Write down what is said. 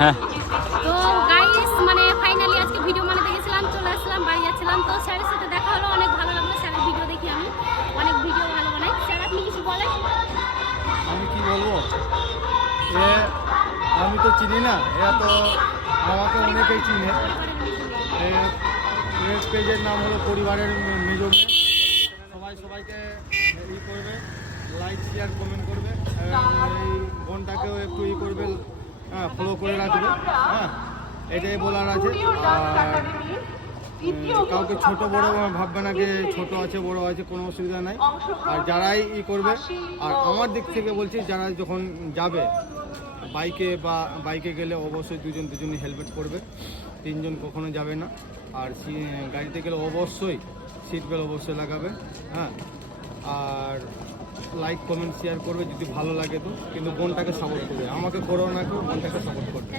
হ্যাঁ তো গাইস মানে ফাইনালি আজকে ভিডিও বানাতে গেছিলাম, চলে আসলাম, বাড়ি যাচ্ছিলাম। তো স্যারের সাথে দেখা হলো, অনেক ভালো লাগলো। স্যারের ভিডিও দেখি আমি অনেক ভিডিও ভালো বানাই। স্যার আপনি কিছু বলেন? আমি কি বলবো, এ আমি তো চিনি না, এরা তো আমাকে অনেকেই চিনে। এর পেজের নাম হলো পরিবারের নিজ মেয়ে। সবাই সবাইকে ই করবে, লাইক শেয়ার কমেন্ট করবে, এই বোনটাকেও একটু ই করবে, হ্যাঁ ফলো করে রাখবে। হ্যাঁ এটাই বলার আছে। আর কাউকে ছোট বড় ভাববে না যে ছোট আছে বড় আছে, কোনো অসুবিধা নাই। আর যারাই ই করবে, আর আমার দিক থেকে বলছি, যারা যখন যাবে বাইকে গেলে অবশ্যই দুজনই হেলমেট পরবে, তিনজন কখনো যাবে না। আর গাড়িতে গেলে অবশ্যই সিট বেল্ট অবশ্যই লাগাবে। হ্যাঁ আর লাইক কমেন্ট শেয়ার করবে যদি ভালো লাগে তো, কিন্তু বোনটাকে সাপোর্ট করবে, আমাকে করো না কেউ, বোনটাকে সাপোর্ট করবে।